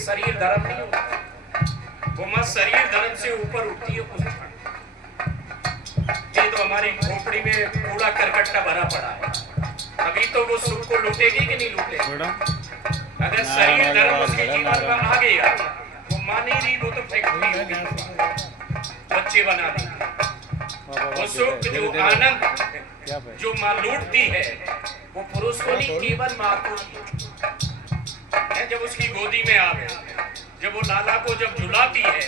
शरीर धर्म नहीं होता, वो मां शरीर धर्म से ऊपर उठती है उस क्षण। ये तो हमारी खोपड़ी में कूड़ा करकट्टा भरा पड़ा है, अभी तो वो सुख को लूटेगी कि नहीं लूटेगी? अगर शरीर धर्म उसके जीवन में आ गया, वो मां नहीं रही, वो तो फैक्ट्री होगी, बच्चे बना दी। वो सुख जो आनंद जो मां लूटती है, वो पुरुष को नहीं, केवल मां को ही। जब उसकी गोदी में आवे, जब वो लाला को जब झुलाती है,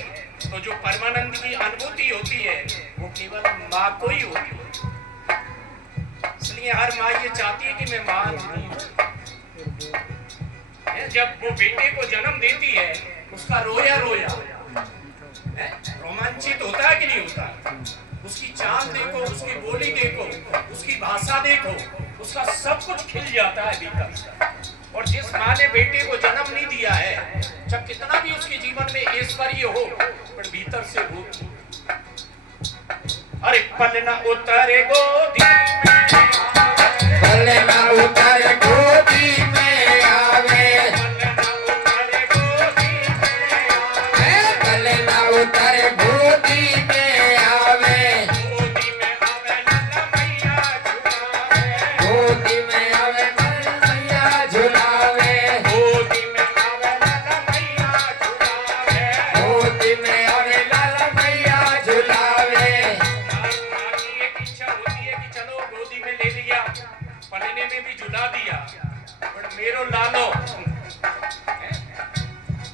तो जो परमानंद की अनुभूति होती है वो केवल माँ को ही होती है। इसलिए हर माँ ये चाहती है कि मैं माँ नहीं हूँ। जब वो बेटे को जन्म देती है, उसका रोया रोया रोमांचित होता है कि नहीं होता? उसकी चाल देखो, उसकी बोली देखो, उसकी भाषा देखो, उसका सब कुछ खिल जाता है भीतर से। और जिस माँ ने बेटे को जन्म नहीं दिया है, जब कितना भी उसके जीवन में ऐश्वर्य हो, पर भीतर से वो अरे पल न उतरे गोदी में, पल न उतरे गोदी में आवे, पल न उतरे गोदी में आवे, गोदी में आवे लल्ला मैया झुलावे, गोदी में आवे लल्ला मैया झुलावे, गोदी में आवे लल्ला मैया झुलावे, गोदी में आवे लल्ला मैया झुलावे। एक इच्छा होती है कि चलो गोदी में ले लिया, पलने में भी झुला दिया, पर मेरो लालो,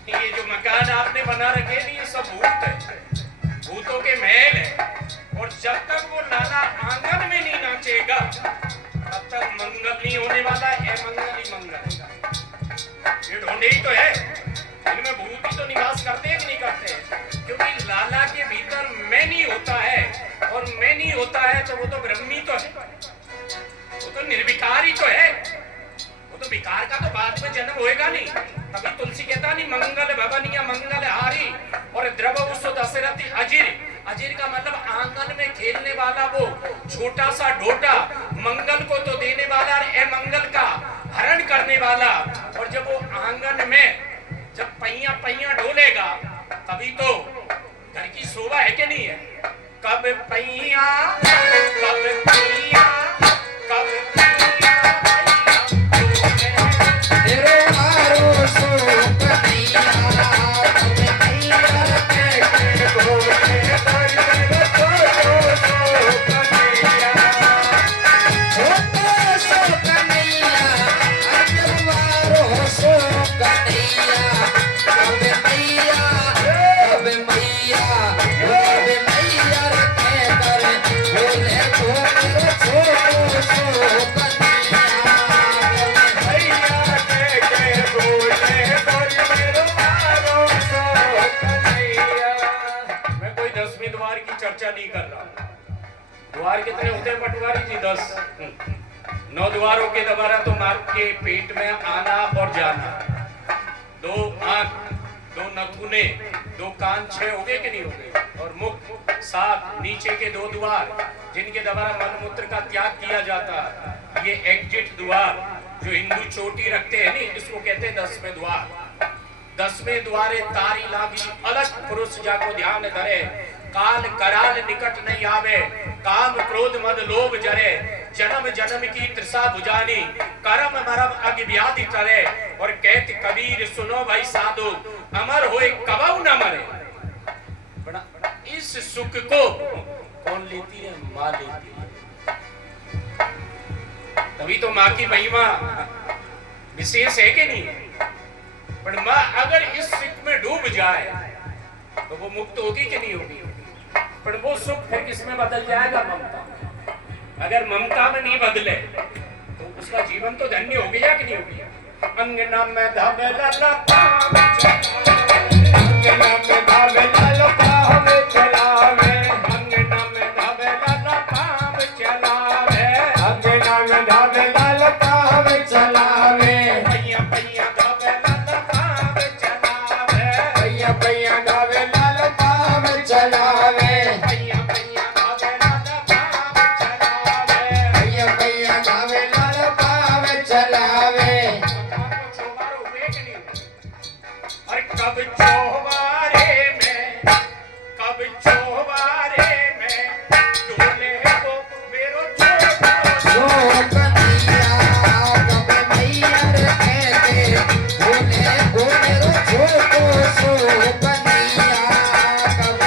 ये जो मकान आपने बना रखे हैं, ये सब भूत है, भूतों के महल है। और जब तक वो लाला आंगन में नहीं नाचेगा, तब तक मंगल नहीं होने वाला है। मंगल ही मंगल है। ये ढोंढे ही तो है, इनमें भूत ही तो निवास करते हैं कि नहीं करते? क्योंकि लाला के भीतर मैं नहीं होता है, और मैं नहीं होता है तो वो तो ब्रह्मी तो है, वो तो निर्विकार ही तो है। वो तो विकार का तो बाद में जन्म होएगा नहीं। तभी तुलसी कहता नहीं मंगल भवनिया मंगल हारी, और द्रव उसो दशरथी अजीर। अजीर का मतलब आंगन में खेलने वाला वो छोटा सा ढोटा, मंगल को तो देने वाला और ए मंगल का हरण करने वाला। और जब वो आंगन में जब पहिया पहिया ढोलेगा, तभी तो घर की शोभा है कि नहीं है? कब पहिया कब पहिया कब पहिया तेरे मारो सो कन्हैया, कब पहिया के बोले दर्द तो सो कन्हैया, छोटे सो कन्हैया, अजब मारो सो कन्हैया, कब मैया कब मैया कब मैया रखे कर बोले तो मेरे छोटो सो कन्हैया, कब मैया के बोले तो मेरे मारो सो कन्हैया। मैं कोई 10वीं द्वार की चर्चा नहीं कर रहा। द्वार कितने होते हैं पटवारी जी? 10। 9 द्वारों के द्वारा तो माँ के पेट में आना और जाना, 2 आंख, 2 नखूने, 2 कान, 6 हो गए कि नहीं हो गए? और मुख 7, नीचे के 2 द्वार जिनके द्वारा मलमूत्र का त्याग किया जाता है। ये एग्जिट द्वार जो हिंदू चोटी रखते हैं नहीं, इसको कहते हैं 10वें द्वार। 10वें द्वारे तारी लागी अलग पुरुष जाको ध्यान धरे, काल कराल निकट नहीं आवे, काम क्रोध मद लोभ जरे, जन्म जन्म की तृषा बुझानी, कर्म मरम अग व्याधि तरे। और कहते कबीर सुनो भाई साधु, अमर होए कबहु न मरे। इस सुख को कौन लेती है? माँ लेती है। तभी तो माँ की महिमा विशेष है कि नहीं? पर माँ अगर इस सुख में डूब जाए तो वो मुक्त होगी कि नहीं होगी? पर वो सुख फिर किसमें बदल जाएगा? ममता। अगर ममता में नहीं बदले तो उसका जीवन तो धन्य हो गया कि नहीं हो गया? अंगना में धावेला पाव चलावे, अंगना में धावेला पाव चलावे, अंगना में धावेला पाव चलावे, अंगना में धावेला पाव चलावे, भैया भैया धावेला पाव चलावे, भैया भैया धावेला पाव चलावे, भैया भैया धावेला पाव चलावे, भैया भैया धावेला पाव चलावे। कब चौबारे में, कब चौबारे में डोले को मेरो छोटो कन्हैया, कब मैया रे कहते बोले को मेरो छोटो सो कन्हैया, कब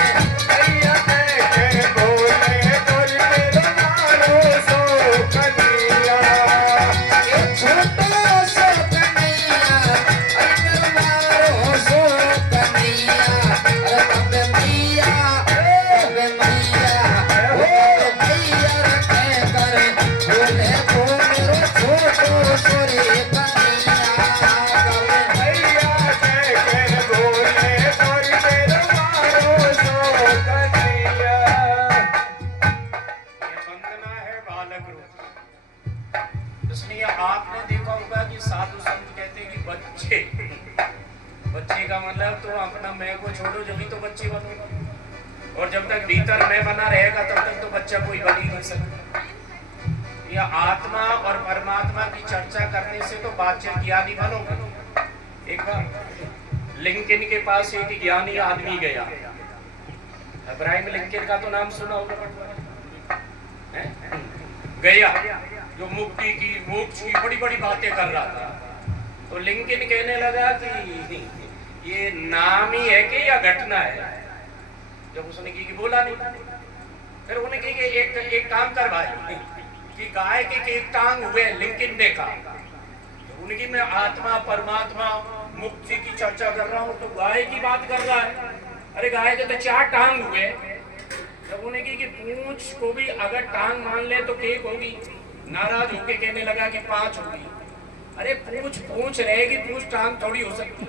मैया कहते बोले बोल मेरो नारो सो कन्हैया, ये छोटो सो कन्हैया, अरे मारो सो कन्हैया, अरे कब मैया रे कहकर बोले को मेरो छोटो सो रे कन्हैया, कब मैया कहते बोले बोल मेरो नारो सो कन्हैया। ये वंदना है बालक रूप। इसलिए आपने देखा होगा कि साधु संत कहते हैं कि बच्चे, बच्चे का मतलब तो अपना मैं को छोड़ो जब भी तो बच्चे बनो, और जब तक भीतर मैं बना रहेगा तब तक तो बच्चा कोई बन ही नहीं सकता। यह आत्मा और परमात्मा की चर्चा करने से तो बातचीत ज्ञानी बनोगे। एक बार लिंकन के पास एक ज्ञानी आदमी गया। अब्राहम लिंकन का तो नाम सुना होगा, गया जो मुक्ति की मोक्ष की बड़ी बड़ी बातें कर रहा था। तो लिंकन कहने लगा कि ये नाम ही है कि या घटना है? जब उसने की बोला नहीं, फिर उन्होंने की कि एक काम कर भाई कि गाय के एक टांग हुए। लिंकन ने कहा तो उनकी मैं आत्मा परमात्मा मुक्ति की चर्चा कर रहा हूँ तो गाय की बात कर रहा है। अरे गाय के तो 4 टांग हुए। जब उन्हें की कि पूंछ को भी अगर टांग मान ले तो केक होगी। नाराज होके कहने लगा कि 5 होगी। अरे पूंछ पूंछ रहेगी, पूंछ टांग थोड़ी हो सकती।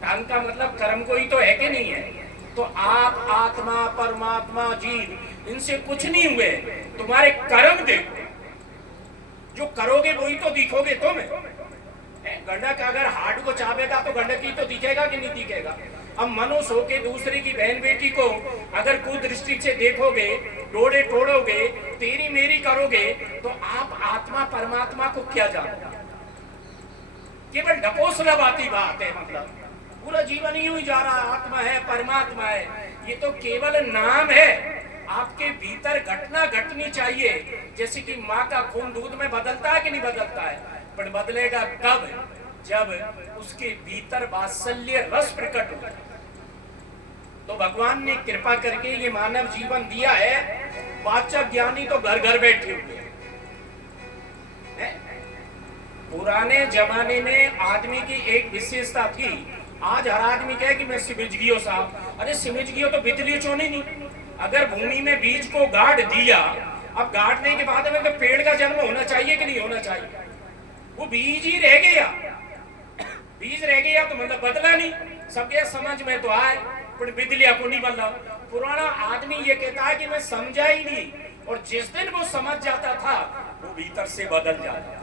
टांग का मतलब कर्म कोई तो है कि नहीं है? तो आप आत्मा परमात्मा जीव इनसे कुछ नहीं हुए, तुम्हारे कर्म देखो, जो करोगे वही तो दिखोगे तुम। गंडक अगर हार्ड को चापेगा तो गंडक ही तो दिखेगा कि नहीं दिखेगा? अब मनुष्य होके दूसरे की बहन बेटी को अगर कुदृष्टि से देखोगे, डोड़े तोड़ोगे, तेरी मेरी करोगे तो आप आत्मा परमात्मा को क्या जानोगे? केवल ढकोसला बाती बात है। मतलब पूरा जीवन यूं ही जा रहा, आत्मा है परमात्मा है, ये तो केवल नाम है। आपके भीतर घटना घटनी चाहिए। जैसे कि माँ का खून दूध में बदलता है कि नहीं बदलता है? पर बदलेगा कब? जब उसके भीतर वात्सल्य रस प्रकट होगा। तो भगवान ने कृपा करके ये मानव जीवन दिया है। वाचक ज्ञानी तो घर घर बैठे हुए हैं। पुराने जमाने में आदमी की एक विशेषता थी। आज हर आदमी कहे कि मैं सिमझ गियो साहब। अरे सिमझ गियो तो बिजली चोनी नहीं। अगर भूमि में बीज को गाड़ दिया, अब गाड़ने के बाद में तो पेड़ का जन्म होना चाहिए कि नहीं होना चाहिए? वो बीज ही रह गया। बीज रह गया तो मतलब बदला नहीं। सबके समझ में तो आए पर बिजलियां को नहीं बदला। पुराना आदमी ये कहता है कि मैं समझा ही नहीं, और जिस दिन वो समझ जाता था वो भीतर से बदल जाता।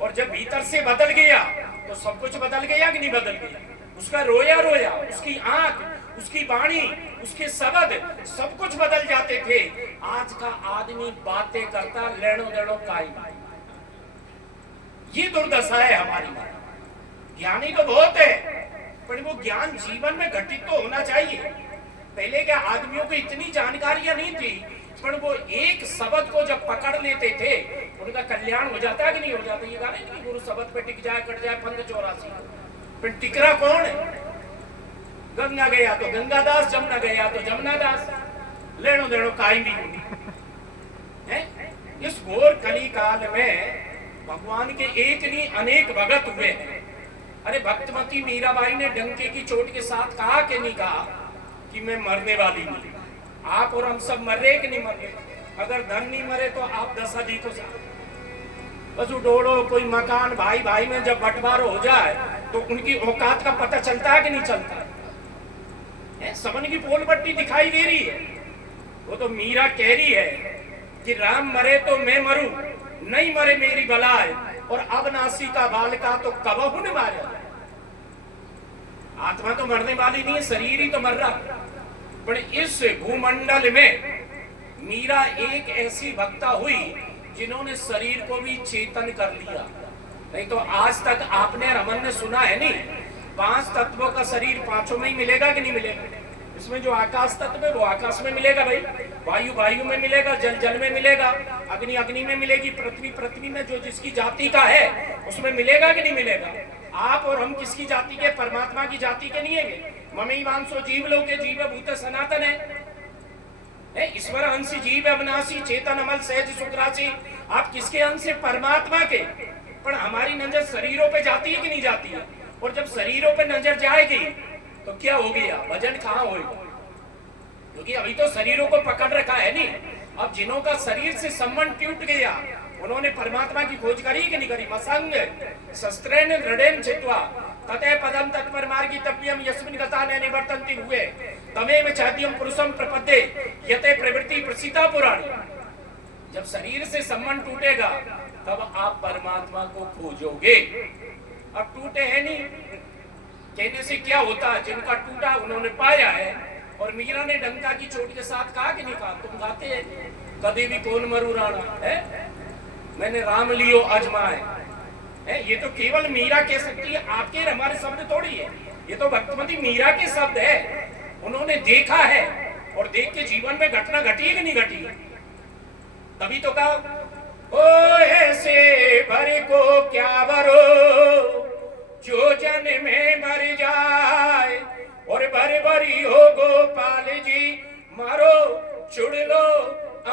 और जब भीतर से बदल गया तो सब कुछ बदल गया कि नहीं बदल गया? उसका रोया रोया, उसकी आंख, उसकी वाणी, उसके शब्द सब कुछ बदल जाते थे। आज का आदमी बातें करता लेणो देणो काई। ये दुर्दशा है हमारी। ज्ञानी तो बहुत है पर वो ज्ञान जीवन में घटित तो होना चाहिए। पहले के आदमियों को इतनी जानकारियां नहीं थी, पर वो एक शब्द को जब पकड़ लेते थे उनका कल्याण हो जाता है कि नहीं हो जाता? ये गाने नहीं, गुरु शब्द पे टिक जाए कट जाए फंद 84। पर टिकरा कौन है? गंगा गया तो गंगादास, जमुना गया तो जमुनादास। लेनो देनो काई भी नहीं है। इस घोर कली काल में भगवान के एक नहीं अनेक भगत हुए हैं। अरे भक्तमती मीराबाई ने डंके की चोट के साथ कहा कि नहीं कहा कि मैं मरने वाली नहीं। आप और हम सब मर रहे कि नहीं मर रहे? अगर धन नहीं मरे तो आप 10 अधिक हो जाए। बस उडोड़ो कोई मकान भाई भाई में जब बंटवारा हो जाए तो उनकी औकात का पता चलता है कि नहीं चलता है? सबन की पोल पट्टी दिखाई दे रही है। वो तो मीरा कह रही है कि राम मरे तो मैं मरूं, नहीं मरे मेरी बलाए, और अब नासी का बाल का तो कबहू न मारे। आत्मा तो मरने वाली नहीं है, शरीर ही तो मर रहा। पर इस भूमंडल में मीरा एक ऐसी भक्ता हुई जिन्होंने शरीर को भी चेतन कर लिया। नहीं तो आज तक आपने रमन ने सुना है नहीं, 5 तत्वों का शरीर पांचों में ही मिलेगा कि नहीं मिलेगा? इसमें जो आकाश तत्व है वो आकाश में मिलेगा भाई, वायु वायु में मिलेगा, जल जल में मिलेगा, अग्नि अग्नि में मिलेगी, पृथ्वी पृथ्वी में जो जिसकी जाति का है उसमें मिलेगा कि नहीं मिलेगा? आप और हम किसकी जाति के? परमात्मा की जाति के नहीं है। ममई वांसो जीव लोके जीव भूत सनातन है। ईश्वर अंश जीव अविनाशी चेतन अमल सहज सुखराशि। आप किसके अंश से? परमात्मा के। पर हमारी नजर शरीरों पे जाती है कि नहीं जाती है? और जब शरीरों पे नजर जाएगी तो क्या हो गया? भजन कहाँ होगा? क्योंकि अभी तो शरीरों को पकड़ रखा है नहीं। अब जिन्हों का शरीर से संबंध टूट गया उन्होंने परमात्मा की खोज करी कि नहीं करी? मसंग शस्त्रेण दृढ़ेन चित्वा तते पदम तत्परमार्गी तप्यम यस्मिन् गता न निवर्तन्ति हुए तमेव चाद्यम पुरुषम प्रपद्ये यते प्रवृत्ति प्रसीता पुराणी। जब शरीर से संबंध टूटेगा तब आप परमात्मा को खोजोगे। अब टूटे हैं नहीं, कहने से क्या होता है? जिनका टूटा उन्होंने पाया है। और मीरा ने डंका की चोट के साथ कहा कि नहीं कहा? तुम गाते हैं कभी भी कौन मरु राणा है, मैंने राम लियो अजमाए है। ये तो केवल मीरा कह सकती है, आपके हमारे शब्द थोड़ी है। ये तो भक्तमती मीरा के शब्द है। उन्होंने देखा है और देख के जीवन में घटना घटी है कि नहीं घटी? तभी तो कहा ओ ऐसे भर को क्या भरो जो जन में मर जाए, और भर भरी हो गोपाल जी मारो छुड़ लो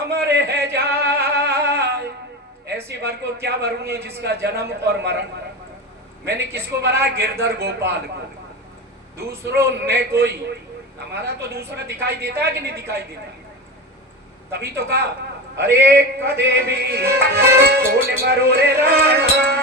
अमर है जाए। ऐसी भर को क्या भरूंगी जिसका जन्म और मरण। मैंने किसको भरा? गिरधर गोपाल को। दूसरों ने कोई, हमारा तो दूसरा दिखाई देता है कि नहीं दिखाई देता? तभी तो कहा अरे कदे भी कौन मरो रे राणा,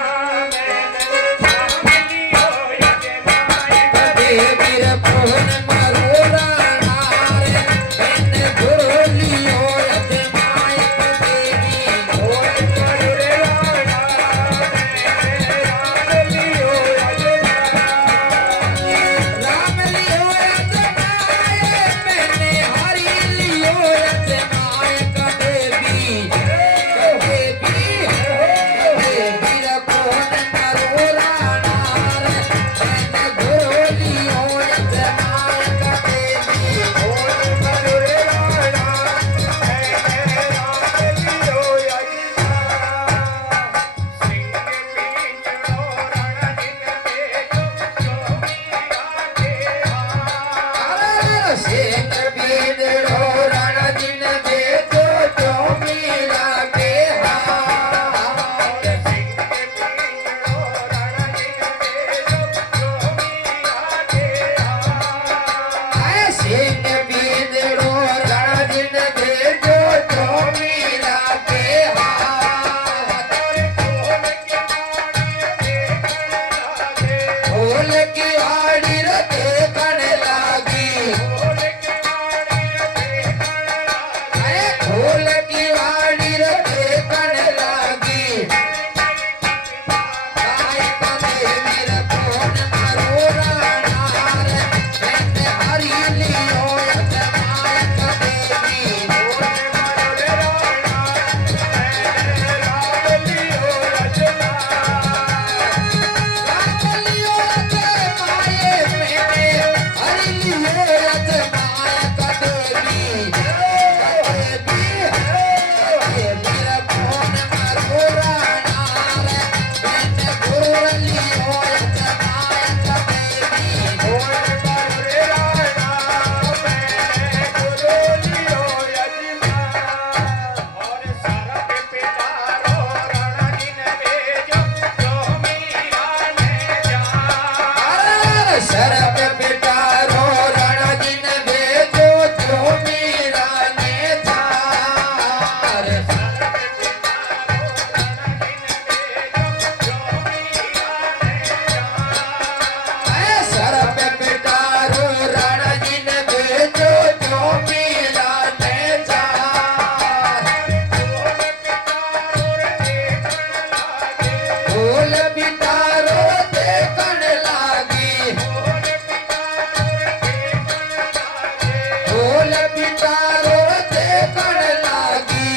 बिचारो देखण लागी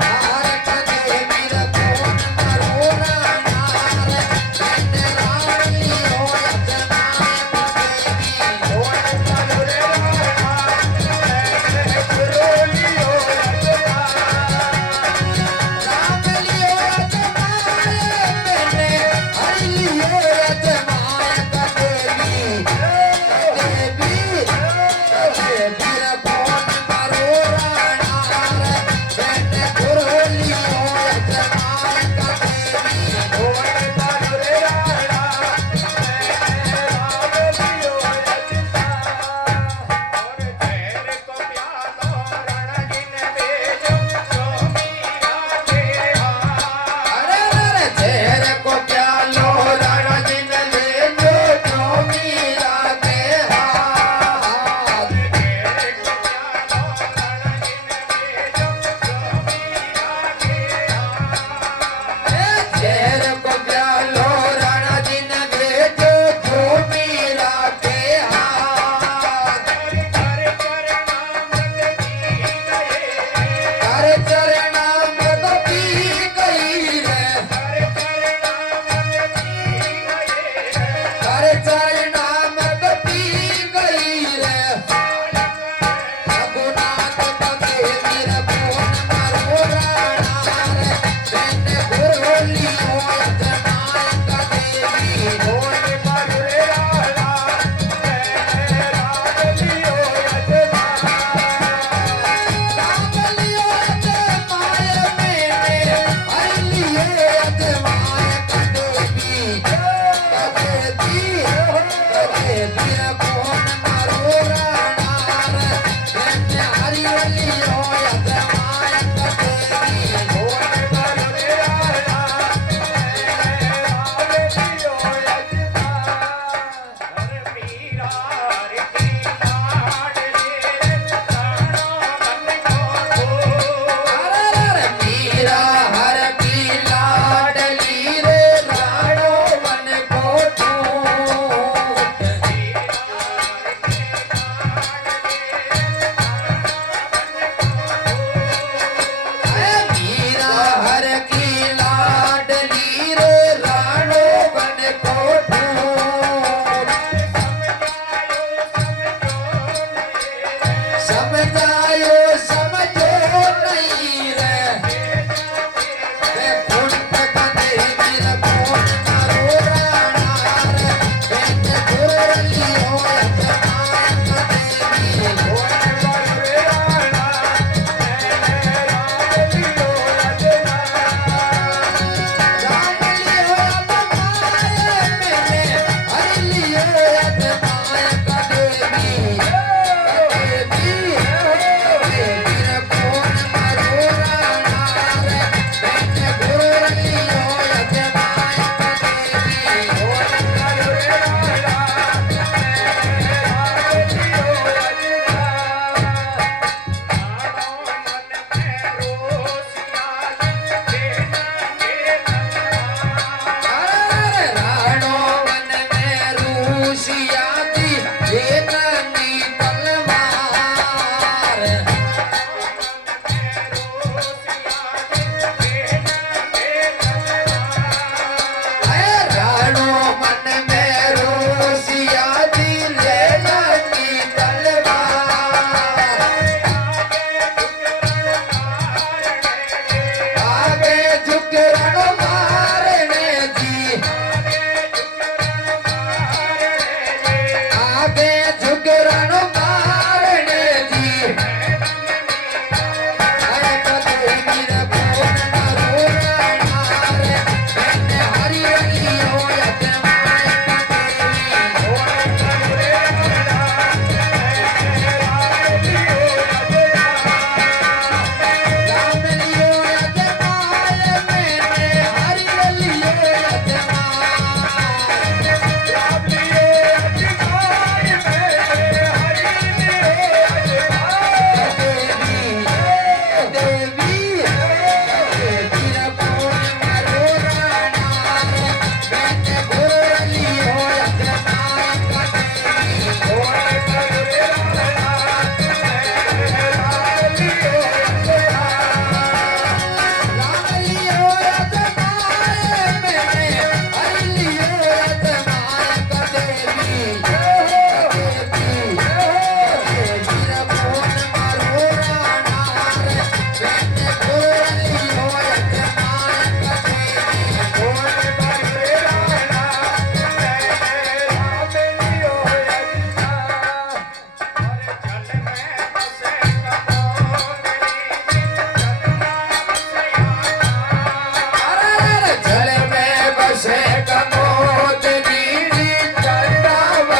हार कदे मेरा कौन मरोना नार मैंने राम लियो जनाए देवी राम लियो जनाए मैंने हरि लियो जनाए देवी देवी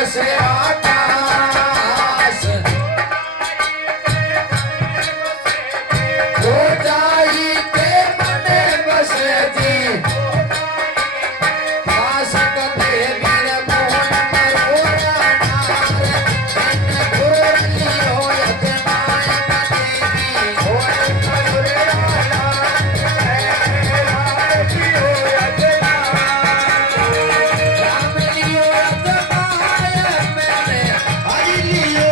बसे आकाश हो जाई के मने बसे जी आशिक देवीर मोहन मरोरा नार इन गुरलियो यजमाय देवी होय मरोरा राम लियो यजमाय मैंने हरि लियो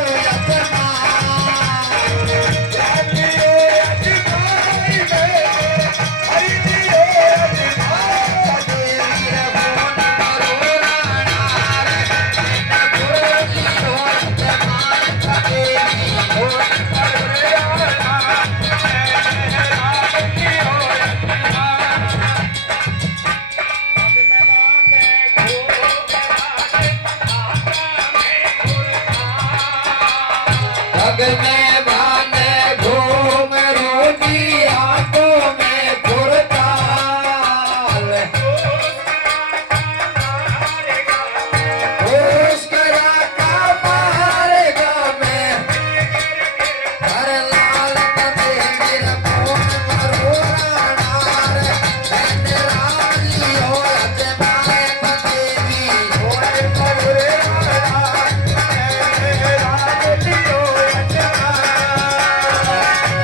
जग में भाने घूम रोगी आंखों में फुरताल होश करा का मारेगा मैं हर लाल तते मेरा मोहन मरोरा नार मैंने राम लियो यजमाय देवी होय मरोरा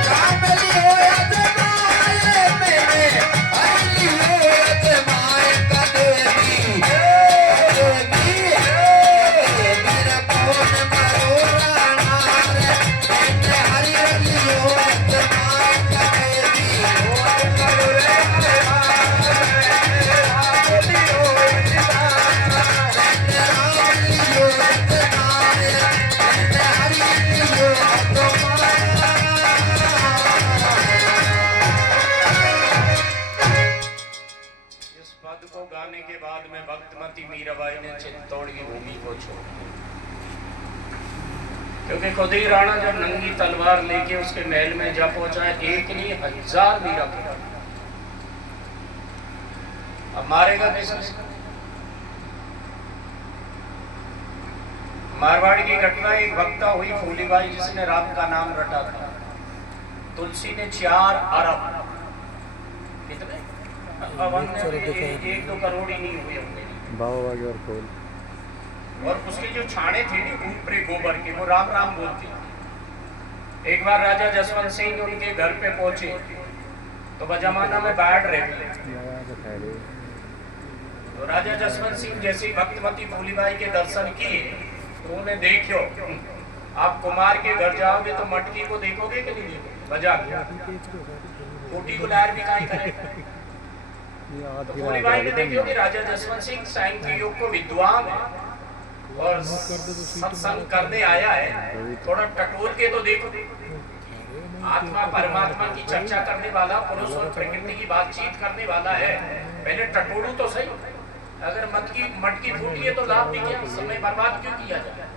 राम लियो यजमाय मैंने हरि लियो यजमाय देवी मेरा मोहन मरोरा नार मैंने हरि लियो यजमाय देवी होय मरोरा इस पद को गाने के बाद में भक्तमती मीराबाई ने चित्तौड़ की भूमि को छोड़ा, क्योंकि खुद ही राणा जब नंगी तलवार लेके उसके महल में जा पहुंचा है, एक नहीं 1000 मीरा के अब मारेगा किसको? मारवाड़ी की घटना एक वक्ता हुई फूलीबाई जिसने राम का नाम रटा था। तुलसी ने 4 अरब कितने एक 2 करोड़ ही नहीं हुए होंगे और उसके जो छाने थे ना ऊपरी गोबर के वो राम राम बोलती। एक बार राजा जसवंत सिंह उनके घर पे पहुंचे तो बजमाना में बाढ़ रहती। तो राजा जसवंत सिंह जैसे भक्तमती फूलीबाई के दर्शन किए तो उन्हें देखो, आप कुमार के घर जाओगे तो मटकी को देखोगे कि नहीं देखोगे? बजा कोटी गुलार भी काहे करे। तो फूलीबाई ने देखो कि राजा जसवंत सिंह सांख्य योग को विद्वान है और सत्संग करने आया है, थोड़ा टटोल के तो देखो। आत्मा परमात्मा की चर्चा करने वाला पुरुष और प्रकृति की बातचीत करने वाला है, पहले टटोलू तो सही। अगर मटकी फूटी है तो लाभ भी क्या, समय बर्बाद क्यों किया जाए?